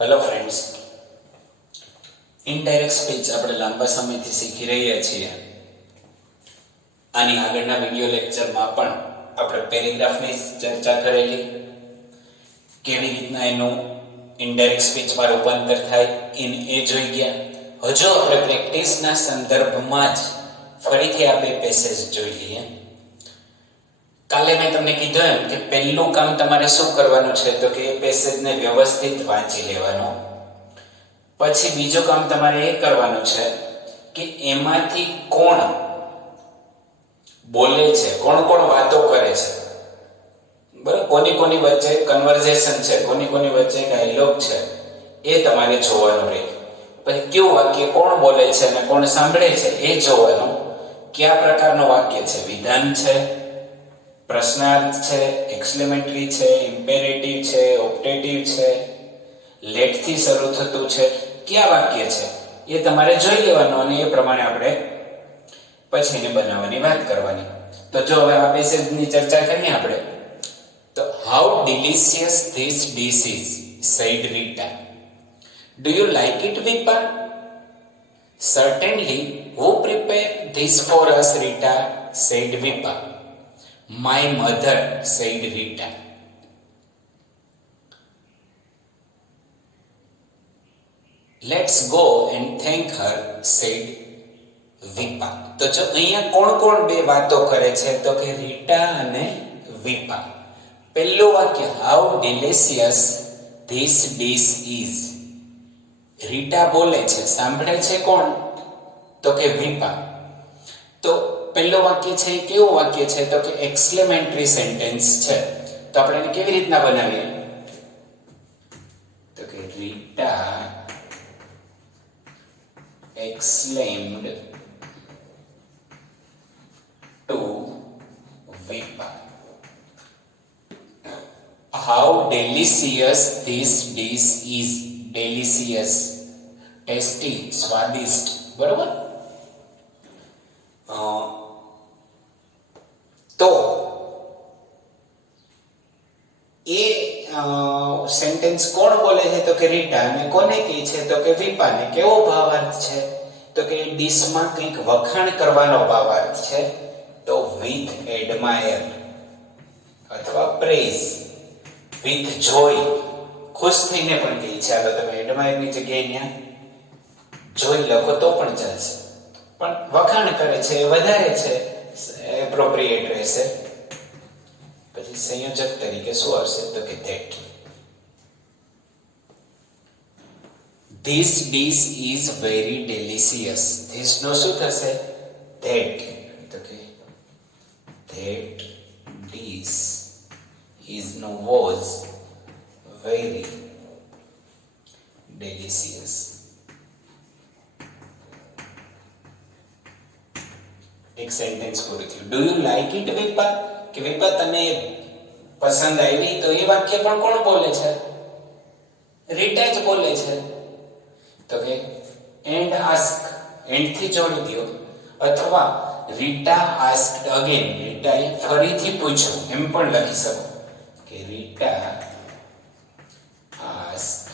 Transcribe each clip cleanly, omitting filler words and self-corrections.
Hello friends, indirect speech આપણે લાંબા સમયથી શીખી રહ્યા છીએ. આની આગળના વિડિયો લેક્ચરમાં પણ આપણે પેરેગ્રાફની ચર્ચા કરેલી, કેવી રીતના એનું ઇનડાયરેક્ટ સ્પીચમાં રૂપાંતર થાય એ જોઈ ગયા. હજુ આપણે પ્રેક્ટિસના સંદર્ભમાં જ ફરીથી આ બે પેસેજ જોઈ લઈએ. કાલે મેં તમને કીધું એમ કે પહેલું કામ તમારે શું કરવાનું છે તો કે એ પેસેજને વ્યવસ્થિત વાંચી લેવાનો. પછી બીજું કામ તમારે એ કરવાનું છે કે એમાંથી કોણ બોલે છે, કોણ કોણ વાતો કરે છે, બરાબર, કોની કોની વચ્ચે કન્વર્ઝેશન છે, કોની કોની વચ્ચે ડાયલોગ છે, એ તમારે જોવાનું રહે. પછી કયું વાક્ય કોણ બોલે છે અને કોણ સાંભળે છે એ જોવાનું. કયા પ્રકારનું વાક્ય છે, વિધાન છે, પ્રશ્નાર્થ છે, એક્સક્લેમેટરી છે, ઇમ્પેરેટિવ છે, ઓપ્ટેટિવ છે, લેટથી શરૂ થતું છે, કયા વાક્ય છે એ તમારે જોઈ લેવાનું અને એ પ્રમાણે આપણે પછી એને બનાવવાની વાત કરવાની. તો જો હવે આ પેસેજની ચર્ચા કરીએ આપણે. તો how delicious this dish is, said Rita. Do you like it, Vipa? Certainly. Who prepared this for us, Rita? said Vipa. My mother, said Rita. Let's go and thank her, said Vipa. તો જો અહીંયા કોણ કોણ બે વાતો કરે છે તો કે રીટા અને વિપા. પહેલું વાક્ય how delicious this dish is. Rita બોલે છે, સાંભળે છે કોણ તો કે વિપા. તો પહેલું વાક્ય છે એ કેવું વાક્ય છે તો કે એક્સક્લેમેટરી સેન્ટેન્સ છે. તો આપણે એને કેવી રીતના બનાવીએ તો કે Rita exclaimed to Vipa, how delicious this dish is. Delicious, tasty, સ્વાદિષ્ટ, બરોબર. તો એ સેન્ટેન્સ કોણ બોલે છે તો કે રીટા અને કોને કહે છે તો કે વિપાને. કેવો ભાવાર્થ છે તો કે ડીશમાં કંઈક વખાણ કરવાનો ભાવાર્થ છે. તો વિથ એડમાયર અથવા પ્રેઝ, વિથ જોય, ખુશ થઈને પણ કહે છે. હવે તમે એડમાયર ની જગ્યાએ ત્યાં જોઈ લખો તો પણ ચાલશે, પણ વખાણ કરે છે એ વધારે છે, એપ્રોપ્રિએટ રહેશે. પછી સંયોજક તરીકે શું આવશે તો કે that. This dish is very delicious. This નો શું થશે that. તો કે that dish is no was very delicious. એક સેન્ટેન્સ પૂરું થયું. ડુ યુ લાઈક ઇટ વિપા, કે વિપા તને પસંદ આવી. તો એ વાક્ય પણ કોણ બોલે છે રીટા જ બોલે છે. તો કે એન્ડ આસ્ક, એન્ડ થી જોડી દો, અથવા રીટા આસ્ક્ડ અગેન, રીટાએ ફરીથી પૂછ્યું એમ પણ લખી શકો કે રીટા આસ્ક્ડ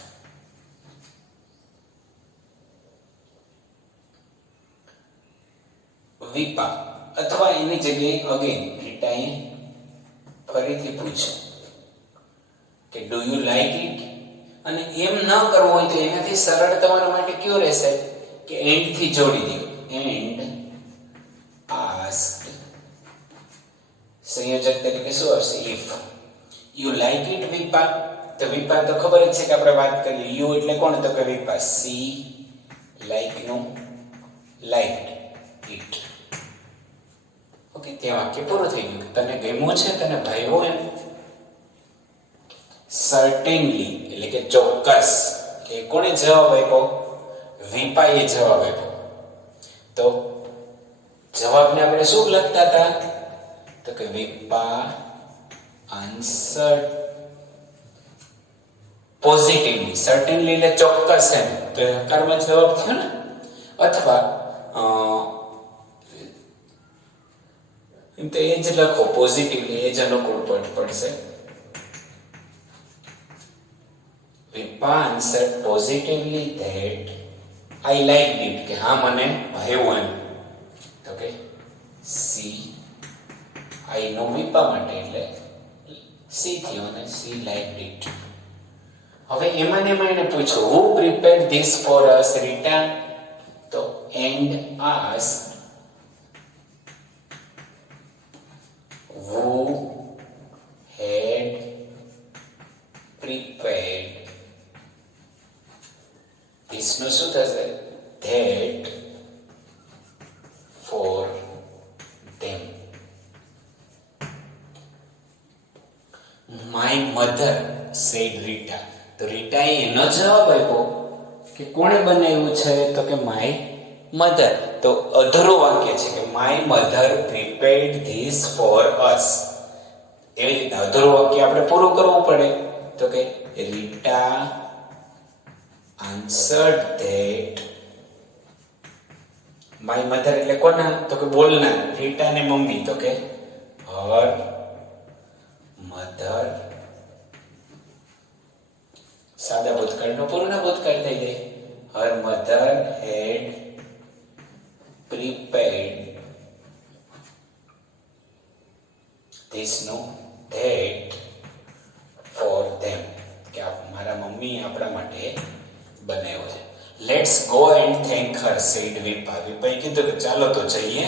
વિપા, અથવા એની જગ્યાએ અગેન રીટાએ ફરીથી પૂછ્યું કે ડુ યુ લાઈક ઇટ. અને એમ ન કરવું હોય તો એનાથી સરળ તમારા માટે કયો રહેશે કે એન્ડ થી જોડી દો, એન્ડ આસ્ક્ડ. સંયોજક તરીકે શું આવશે ઇફ. યુ લાઈક ઇટ વિપા, તો વિપા તો ખબર જ છે કે આપણે વાત કરીએ. યુ એટલે કોણ તો કે વિપા. સી લાઈક નું લાઈક્ડ ઇટ. ઓકે, ત્યાં વાક્ય પૂરું થઈ ગયું. તને ગમ્યું છે, તને ભાવ્યું એમ. સર્ટેનલી એટલે કે ચોક્કસ, કે કોણે જવાબ આપ્યો વિપાએ જવાબ આપ્યો. તો જવાબને આપણે શું લખતા હતા તો કે વિપા આન્સર્ડ પોઝિટિવલી. સર્ટેનલી એટલે ચોક્કસ એમ, તો હકારમાં જવાબ થયો ને. અથવા એમ તો એ જ લખો પોઝિટિવલી, એ જ અનુકૂળ પડશે. વિપા answered positively that I liked it, કે હા મને ભાવ્યું એમ. તો કે સી આઈ નો વિપા માટે એટલે સી થયો અને સી લાઇક્ડ ઇટ. હવે એમાં ને એમાં એને પૂછ્યું who prepared this for us, Rita? તો and asked who had prepared this નું શું થશે? that for them. My mother said Rita. તો રીટાએ એનો જવાબ આપ્યો કે કોણે બનાવ્યું છે? તો કે માય મધર. તો અધૂરું વાક્ય છે કે my mother prepared this for us. એવી રીતે અધૂરું વાક્ય આપણે પૂરું કરવું પડે. તો કે Rita answered that my mother એટલે કોના? તો કે બોલનાર રીટા ને મમ્મી. તો કે હર મધર. સાદા ભૂતકાળનો પૂર્ણ ભૂતકાળ થઈ જાય. Her mother had prepared this not that for them, કે મારા મમ્મી આપણા માટે બનાવ્યો છે. Let's go and thank her said Vipa. વિપાએ કીધું કે ચાલો તો જઈએ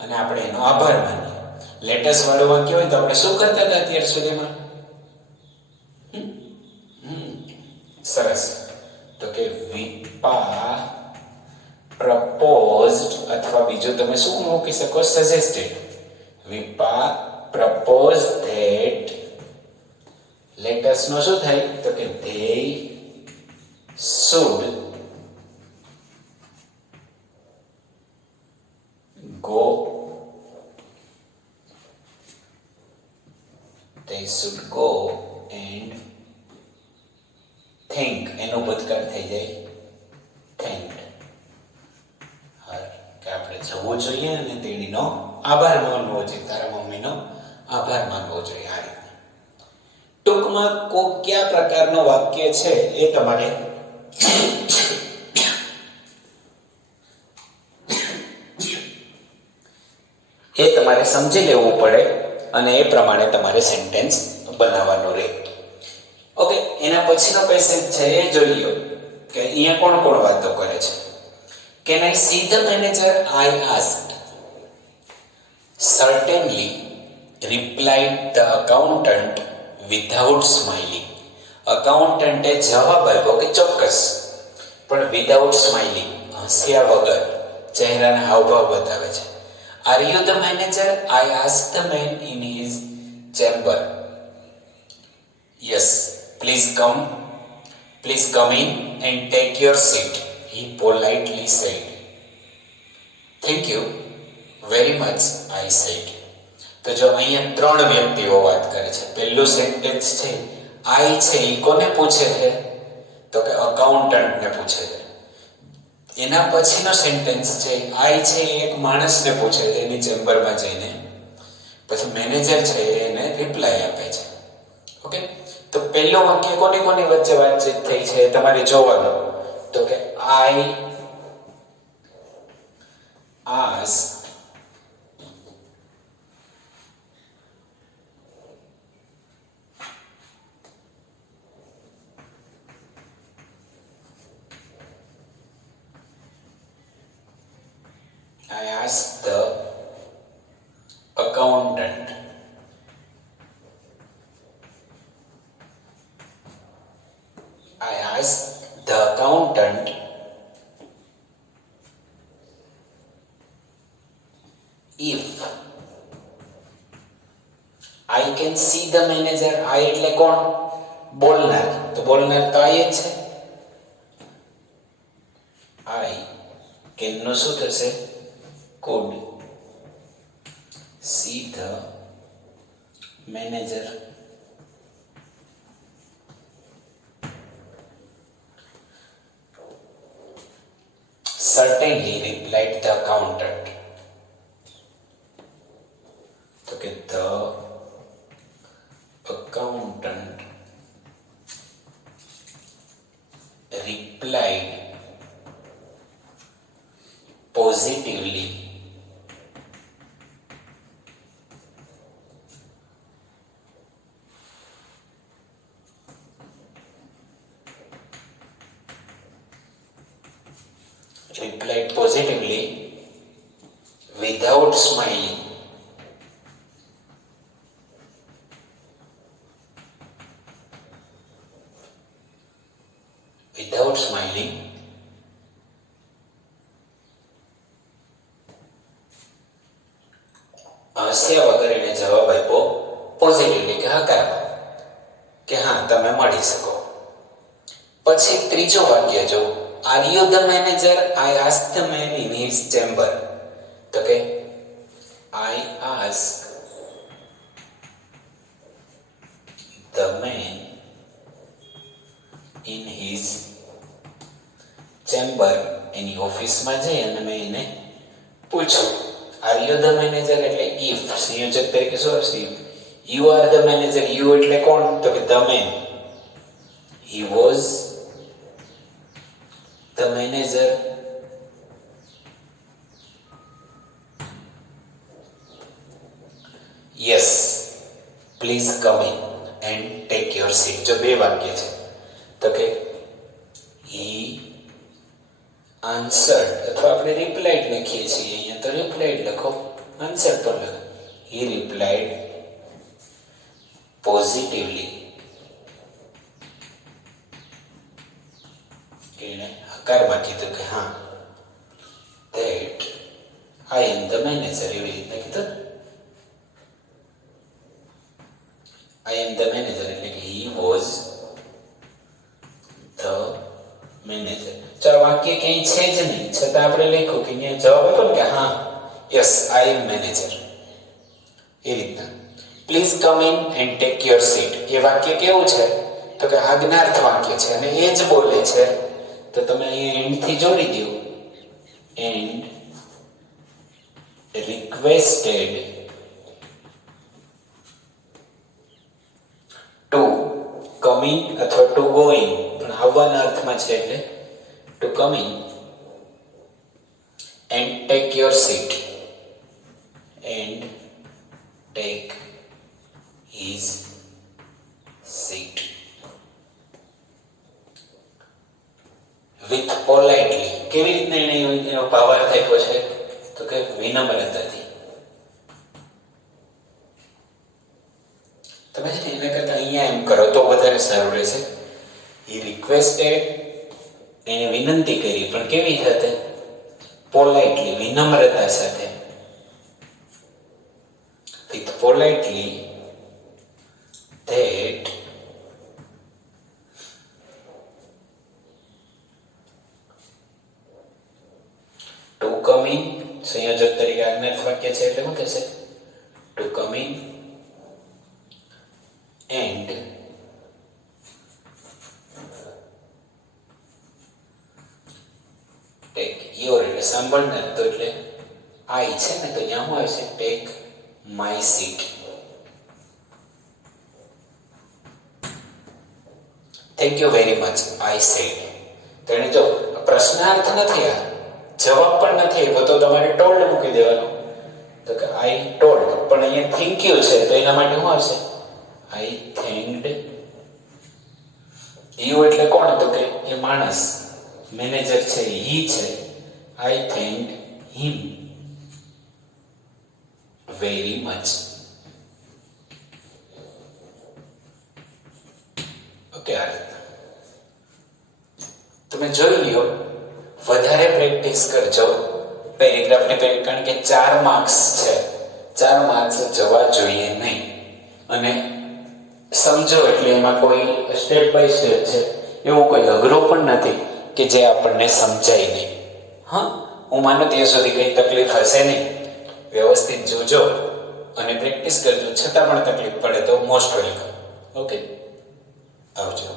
અને આપણે એનો આભાર માનીએ. લેટસ વાળું વાક્ય હોય તો આપણે શું કરતા હતા અત્યાર સુધીમાં? સરસ. તો કે વિપા proposed, અથવા બીજું તમે શું મૂકી શકો? suggested. વિપા proposed that let us નો શું થાય? તો કે they should go and thank. એનો ભૂતકાળ થઈ જાય thanked. કે આપણે જવું જોઈએ અને તેણીનો આભાર માનવો જોઈએ, તારા મમ્મીનો આભાર માનવો જોઈએ. આ રીતે ટૂંકમાં કયા પ્રકારનો વાક્ય છે એ તમારે સમજી લેવું પડે અને એ પ્રમાણે તમારે સેન્ટેન્સ બનાવવાનું રહે. ઓકે, એના પછીનો પેસેજ છે એ જોઈએ કે અહીંયા કોણ કોણ વાતો કરે છે. Can I see the manager? I asked. Certainly, replied the accountant without smiling. Accountant એ જવાબ આપ્યો કે ચોક્કસ, પણ without smiling, હસ્યા વગર ચહેરાના હાવભાવ બતાવે છે. Are you the manager? I asked the man in his chamber. Yes, please come in and take your seat, he politely said. Thank you very much, I said. તો જો અહીંયા ત્રણ વ્યક્તિઓ વાત કરે છે. પહેલું સેન્ટેન્સ છે આઈ છે એ કોને પૂછે છે? તો કે અકાઉન્ટન્ટને પૂછે છે. એના પછીનો સેન્ટેન્સ છે આઈ છે એ એક માણસને પૂછે છે એની ચેમ્બરમાં જઈને. પછી મેનેજર છે એને રિપ્લાય આપે છે. ઓકે, તો પહેલું વાક્ય કોની કોની વચ્ચે વાતચીત થઈ છે તમારે જોવાનું. તો કે આઈ asked the accountant if I can see the manager. I એટલે કોણ? બોલનાર. તો બોલનાર તો I જ છે. I can નો શું થશે? could see the manager. Certainly, replied the accountant. So, the accountant replied positively. Replied positively without smiling. Without smiling. હસ્યા વગર એને જવાબ આપ્યો પોઝિટિવલી કે હકારાત્મક કે હા તમે મળી શકો. પછી ત્રીજો વાક્ય જો, are you the manager? I ask the man in his chamber. તો કે I ask the man in his chamber, એની ઓફિસમાં જઈ અને મેં એને પૂછ્યું. આર યુ ધ મેનેજર એટલે ઇફ, સંયોજક તરીકે શું આવશે? You are the manager. You એટલે કોણ? તો કે the man. He was the manager. Yes please come in and take your seat. જો બે વાક્ય છે તો કે હી આન્સર્ડ, અથવા આપણે રિપ્લાઇડ લખીએ છીએ અહીંયા, તો રિપ્લાઇડ લખો, આન્સર્ડ પણ લખો. હી રિપ્લાઇડ પોઝિટિવલી, એને હકારમાં કીધું કે હા that I am the manager. એવી રીતના કીધું. આઈ એમ ધ મેનેજર એટલે કે હી વોઝ ધ મેનેજર. તો આ વાક્ય ક્યાંય છે જ નહીં, છતાં આપણે લખ્યું કે અહીંયા જવાબ હતો ને કે હા યસ આઈ એમ મેનેજર. એ રીતના please come in and take your seat. એ વાક્ય કેવું છે? તો કે આજ્ઞાર્થ વાક્ય છે અને એ જ બોલે છે. તો તમે અહીંયા એન્ડ થી જોડી દો. And requested to come in અથવા ટુ ગો ઇન, પણ આવવાના અર્થમાં છે એટલે to come in and take your seat. And take his seat with politely. કેવી રીતના એનો ભાવાર્થ આપ્યો છે? તો કે વિનમ્રતાથી. તમે છે ને એના કરતા અહીંયા એમ કરો તો વધારે સારું રહેશે. હી રિક્વેસ્ટેડ, એને વિનંતી કરી, પણ કેવી સાથે? પોલાઇટલી, વિનમ્રતા સાથે. With politely that to come in, સંયોજક તરીકે આજ્ઞાર્થ વાક્ય છે એટલે શું થશે? to come in and take your, એટલે સાંભળનાર, તો એટલે આઈ છે ને, તો અહીંયા શું આવશે? take my seat. Thank you very much I said. તેણે જો પ્રશ્નાર્થ નથી, આ જવાબ પણ નથી આપ્યો, તો તમારે ટોલ્ડ મૂકી દેવાનો. તો કે આઈ ટોલ્ડ, પણ અહીંયા થેન્ક યુ છે તો એના માટે શું આવશે? આઈ થેન્ક્ડ યુ. એટલે કોણ? તો કે એ માણસ, મેનેજર છે, હી છે. આઈ થેન્ક્ડ હિમ વેરી મચ. ઓકે, આ રીતના તમે જોઈ લ્યો. વધારે પ્રેક્ટિસ કરજો પેરેગ્રાફની પેન, કારણ કે 4 માર્ક્સ છે. 4 માર્ક્સ જવા જોઈએ નહીં. અને સમજો એટલે એમાં કોઈ સ્ટેપ બાય સ્ટેપ છે, એવું કોઈ અઘરું પણ નથી કે જે આપણને સમજાય નહીં. હા, હું માનું ત્યાં સુધી કંઈ તકલીફ હશે નહીં. વ્યવસ્થિત જોજો અને પ્રેક્ટિસ કરજો. છતાં પણ તકલીફ પડે તો મોસ્ટ વેલકમ. ઓકે, આવજો.